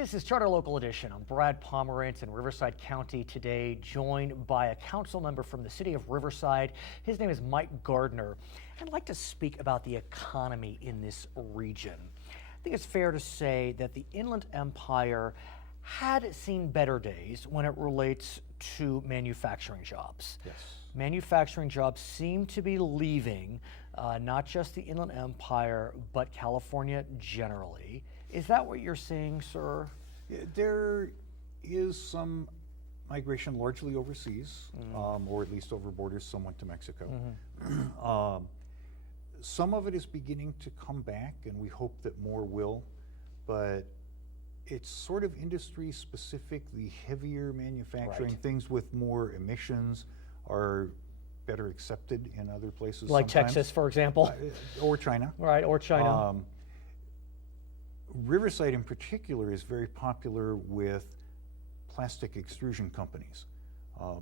This is Charter Local Edition. I'm Brad Pomerance in Riverside County today, joined by a council member from the city of Riverside. His name is Mike Gardner. I'd like to speak about the economy in this region. I think it's fair to say that the Inland Empire had seen better days when it relates to manufacturing jobs. Yes. Manufacturing jobs seem to be leaving not just the Inland Empire, but California generally. Is that what you're seeing, sir? There is some migration largely overseas, or at least over borders, somewhat to Mexico. Some of it is beginning to come back, and we hope that more will, but it's sort of industry specific. The heavier manufacturing, things with more emissions are better accepted in other places. Like sometimes. Texas, for example. Or China. Right, or China. Riverside in particular is very popular with plastic extrusion companies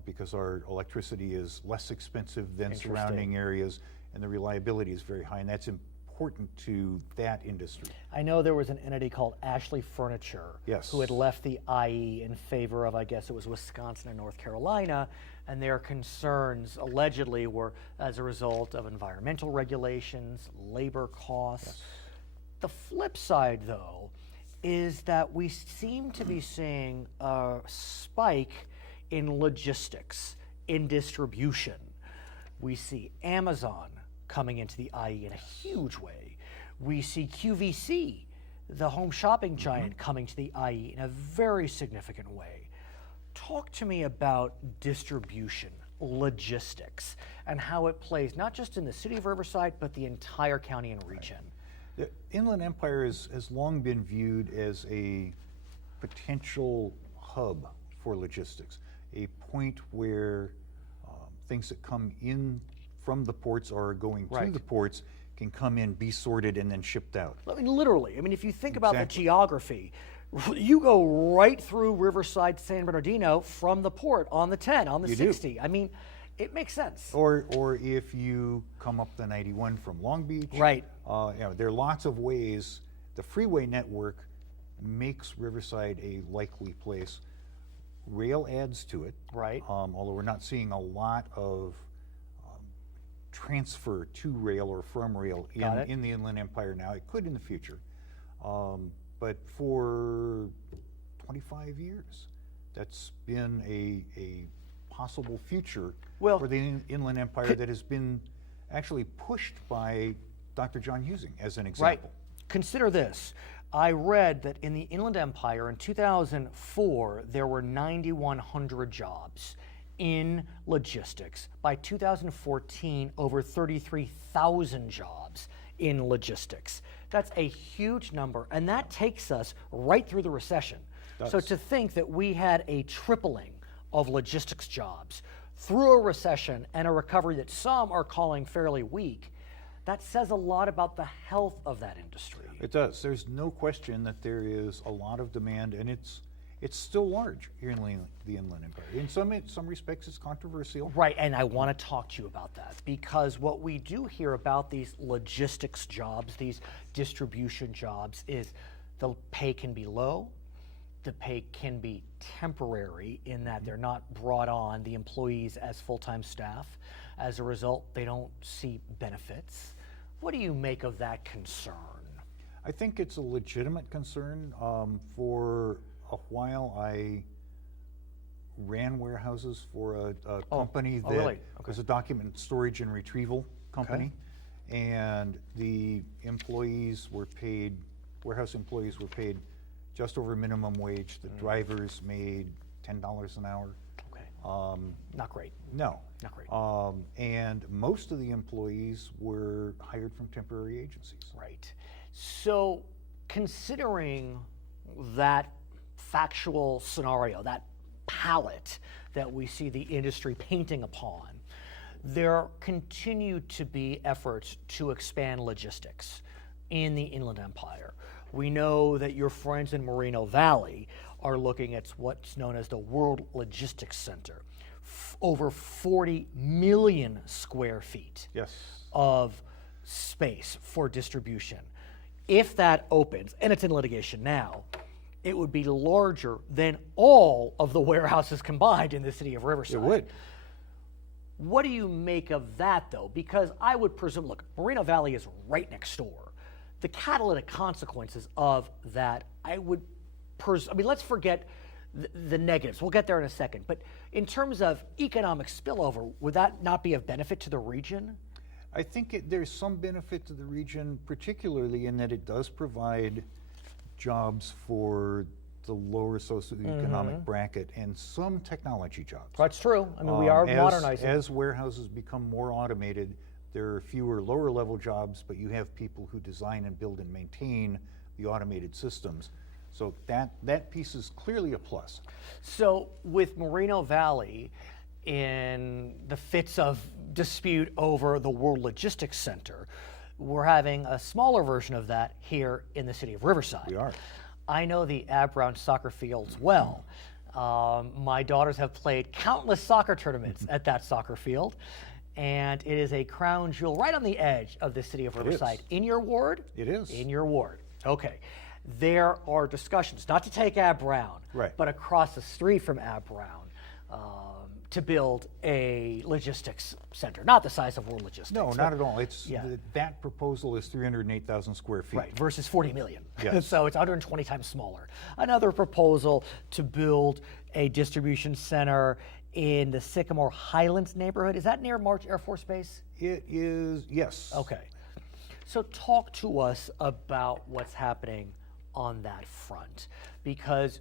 because our electricity is less expensive than surrounding areas and the reliability is very high, and that's important to that industry. I know there was an entity called Ashley Furniture who had left the IE in favor of, I guess it was Wisconsin and North Carolina, and their concerns allegedly were as a result of environmental regulations, labor costs. The flip side, though, is that we seem to be seeing a spike in logistics, in distribution. We see Amazon coming into the IE in a huge way. We see QVC, the home shopping giant, coming to the IE in a very significant way. Talk to me about distribution, logistics, and how it plays not just in the city of Riverside, but the entire county and region. The Inland Empire has long been viewed as a potential hub for logistics, a point where things that come in from the ports or are going to the ports can come in, be sorted, and then shipped out. I mean, literally. I mean, if you think about the geography, you go right through Riverside, San Bernardino from the port on the 10, on the 60. I mean, it makes sense. Or if you come up the 91 from Long Beach. Right. There are lots of ways. The freeway network makes Riverside a likely place. Rail adds to it. Right. Although we're not seeing a lot of transfer to rail or from rail in the Inland Empire now. It could in the future. But for 25 years, that's been a possible future for the Inland Empire that has been actually pushed by Dr. John Husing as an example. Right. Consider this. I read that in the Inland Empire in 2004, there were 9,100 jobs in logistics. By 2014, over 33,000 jobs in logistics. That's a huge number, and that takes us right through the recession. So to think that we had a tripling of logistics jobs through a recession and a recovery that some are calling fairly weak, that says a lot about the health of that industry. It does. There's no question that there is a lot of demand, and it's still large here in the Inland Empire. In some respects, it's controversial. Right, and I want to talk to you about that, because what we do hear about these logistics jobs, these distribution jobs, is the pay can be low, the pay can be temporary in that they're not brought on, the employees, as full-time staff. As a result, they don't see benefits. What do you make of that concern? I think it's a legitimate concern. For a while, I ran warehouses for a company that was a document storage and retrieval company, and the employees were paid, warehouse employees were paid just over minimum wage. The drivers made $10 an hour. Not great. No. Not great. And most of the employees were hired from temporary agencies. Right. So considering that factual scenario, that palette that we see the industry painting upon, there continue to be efforts to expand logistics in the Inland Empire. We know that your friends in Moreno Valley are looking at what's known as the World Logistics Center. Over 40 million square feet of space for distribution. If that opens, and it's in litigation now, it would be larger than all of the warehouses combined in the city of Riverside. It would. What do you make of that, though? Because I would presume, look, Moreno Valley is right next door. The catalytic consequences of that, I mean, let's forget the negatives. We'll get there in a second. But in terms of economic spillover, would that not be of benefit to the region? I think there's some benefit to the region, particularly in that it does provide jobs for the lower socioeconomic bracket and some technology jobs. That's true. I mean, we are modernizing. As warehouses become more automated, there are fewer lower level jobs, but you have people who design and build and maintain the automated systems. So that piece is clearly a plus. So with Moreno Valley, in the fits of dispute over the World Logistics Center, we're having a smaller version of that here in the city of Riverside. We are. I know the Ab Brown soccer fields well. My daughters have played countless soccer tournaments at that soccer field, and it is a crown jewel right on the edge of the city of Riverside. In your ward? It is. In your ward. Okay. There are discussions, not to take Ab Brown, right, but across the street from Ab Brown, to build a logistics center, not the size of World Logistics. No, not at all. It's that proposal is 308,000 square feet. Right, versus 40 million. Yes. So it's 120 times smaller. Another proposal to build a distribution center in the Sycamore Highlands neighborhood. Is that near March Air Force Base? It is, yes. Okay. So talk to us about what's happening on that front, because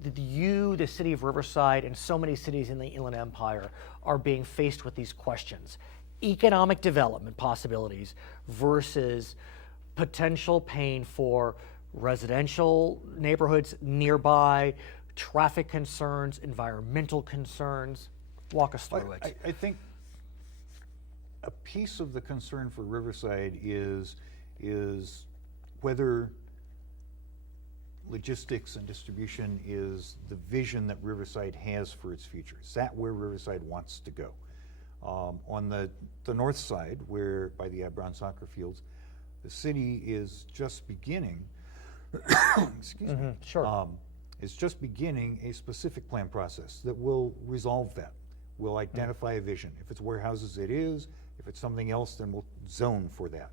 the city of Riverside, and so many cities in the Inland Empire are being faced with these questions. Economic development possibilities versus potential pain for residential neighborhoods nearby, traffic concerns, environmental concerns. Walk us through it. I think a piece of the concern for Riverside is whether logistics and distribution is the vision that Riverside has for its future. Is that where Riverside wants to go? On the north side, where by the Ab Brown soccer fields, the city is just beginning, excuse me, sure. is just beginning a specific plan process that will resolve that. We'll identify a vision. If it's warehouses, it is. If it's something else, then we'll zone for that.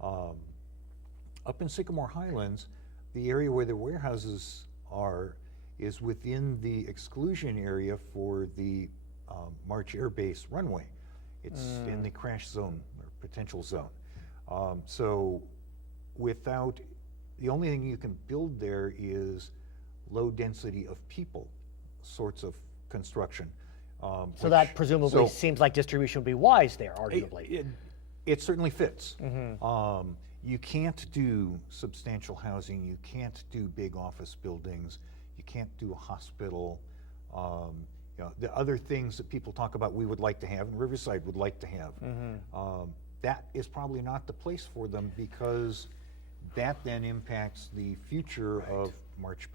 Up in Sycamore Highlands, the area where the warehouses are is within the exclusion area for the March Air Base runway. It's in the crash zone or potential zone. So without, the only thing you can build there is low density of people sorts of construction. So that presumably seems like distribution would be wise there, arguably. It certainly fits. You can't do substantial housing, you can't do big office buildings, you can't do a hospital. The other things that people talk about we would like to have and Riverside would like to have, that is probably not the place for them, because that then impacts the future of March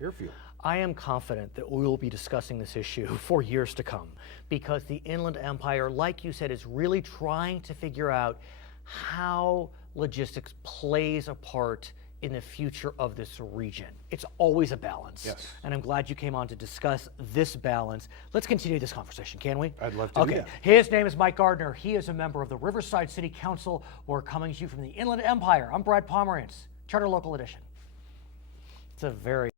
Airfield. I am confident that we will be discussing this issue for years to come, because the Inland Empire, like you said, is really trying to figure out how logistics plays a part in the future of this region. It's always a balance. Yes. And I'm glad you came on to discuss this balance. Let's continue this conversation, can we? I'd love to do that. His name is Mike Gardner. He is a member of the Riverside City Council. We're coming to you from the Inland Empire. I'm Brad Pomerance, Charter Local Edition. It's a very